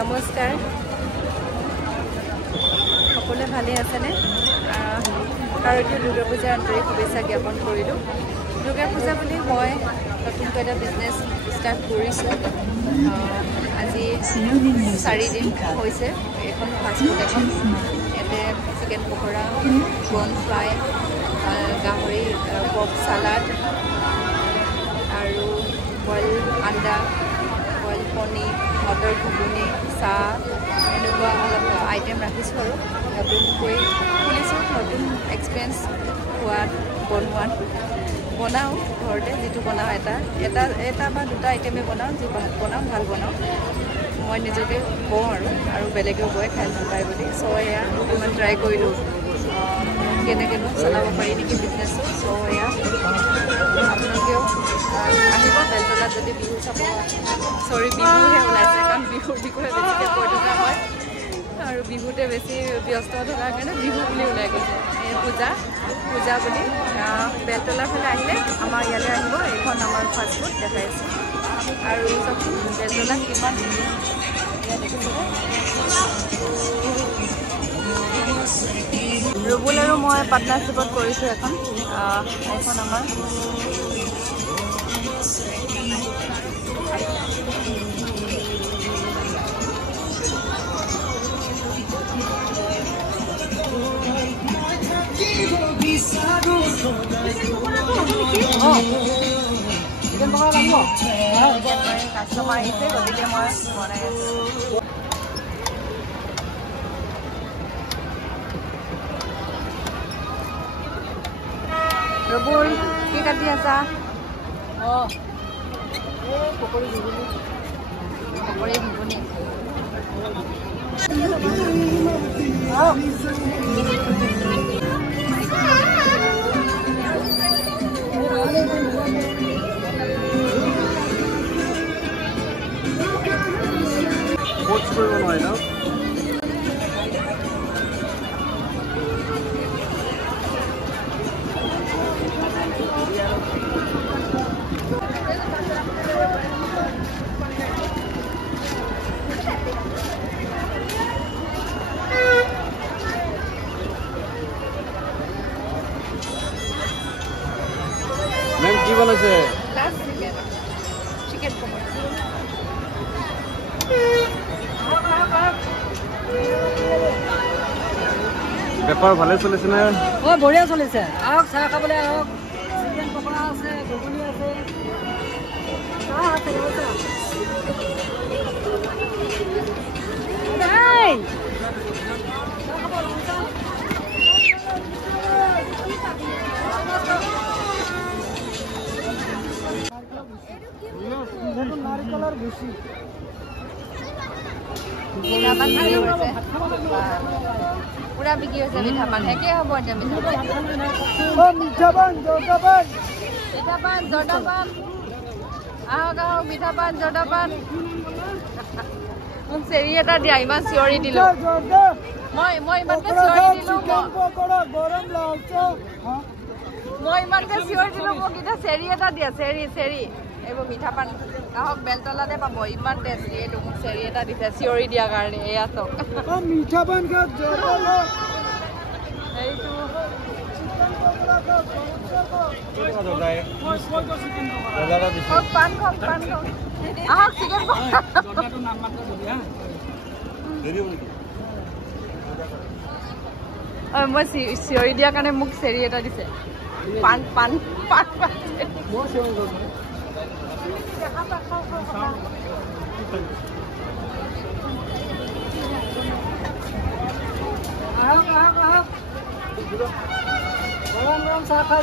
নমস্কাৰ সকলোৱে ভালে আছেনে শাৰদীয় দুৰ্গা পূজাৰ আন্তৰিক শুভেচ্ছা জ্ঞাপন কৰিলোঁ দুৰ্গা পূজা বুলি মই নতুনকৈ এটা বিজনেছ ষ্টাৰ্ট কৰিছোঁ আজি 4 দিন হৈছে এখন ফাষ্টফুড এখন ইয়াতে চিকেন পকৰা বন ফ্ৰাই গাহৰি পৰ্ক চালাড আৰু বইল আণ্ডা বইল কণী মটৰ ঘুগুনি চাহ এনেকুৱা অলপ আইটেম ৰাখিছোঁ আৰু নতুনকৈ খুলিছোঁ নতুন এক্সপিৰিয়েঞ্চ হোৱাত বনোৱাত বনাওঁ ঘৰতে যিটো বনাওঁ এটা বা দুটা আইটেমে বনাওঁ যি বনাওঁ ভাল বনাওঁ মই নিজকে কওঁ আৰু বেলেগেও কয় খাই ভাল পায় বুলি চ' এয়া অকণমান ট্ৰাই কৰিলোঁ কেনেকৈনো চলাব পাৰি নেকি বিজনেছটো চ' এয়া আপোনালোকেও আহিব বেলতলাত যদি বিহু চাব বিহুহে ওলাইছে কাৰণ বিহুৰ বিষয়ে বেছিকৈ কৈ থকা হয় আৰু বিহুতে বেছি ব্যস্ত থকাৰ কাৰণে বিহু বুলি ওলাই গৈছে এই পূজা বুলি বেলতলাৰ ফালে আহিলে আমাৰ ইয়ালৈ আহিব এইখন আমাৰ ফাষ্টফুড দেখাইছোঁ আৰু চাওকচোন বেলতলাত কিমান ৰুবুল আৰু মই পাৰ্টনাৰশ্বিপত কৰিছোঁ এখন আমাৰ কাষ্টমাৰ আহিছে গতিকে মই বনাই আছোঁ ৰবুল কি কাটি আছা পকৰি ঘুগুনি What's going on right now? Ma'am, কি বনাইছে? চিকেন পকৰা বেপাৰ ভালে চলিছে নে বঢ়িয়া চলিছে আহক চাহ খাবলৈ আহক চিকেন পকৰা আছে ঘুগুনি আছে চাহ আছে নাৰিকলৰ ভুচি পুৰা বিক্ৰী হৈছে মিঠাপান শেষে হ'ব এতিয়া মিঠাপান জৰ্দাপান জৰ্দাপান আহক মিঠাপান জৰ্দাপান মোক চেৰি এটা দিয়া ইমান চিঞৰি দিলোঁ মই ইমানকৈ চিঞৰি দিলোঁ মোক এতিয়া চেৰি এটা দিয়া চেৰি এইবোৰ মিঠাপান আহক বেলতলাতে পাব ইমান টেষ্টি এইটো মোক চেৰি এটা দিছে চিঞৰি দিয়াৰ কাৰণে এয়া চাওক মিঠাপান পান খাওক আহক চিকেন মই চিঞৰি দিয়াৰ কাৰণে মোক চেৰি এটা দিছে পান গৰম চাহ খাই